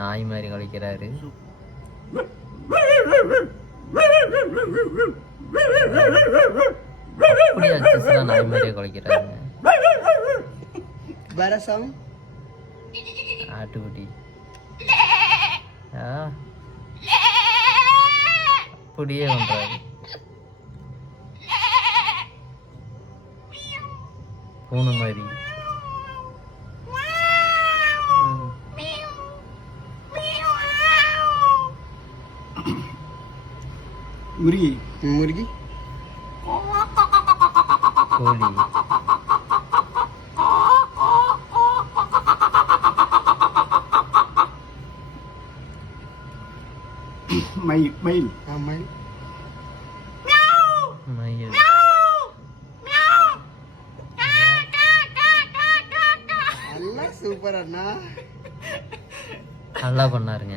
நாய் மாதிரி குலைக்கிறாரு. அப்படியே அச்சஸ்ல நாய் மாதிரியே குலைக்கிறாருங்க. வரசம் ஆட்டுக்குட்டி அப்படியே பண்றாரு. பூனை மாதிரி முருகி முருகி கோழி மயில் மயில் மயில் மயில் நல்லா சூப்பர் அண்ணா நல்லா பண்ணாருங்க.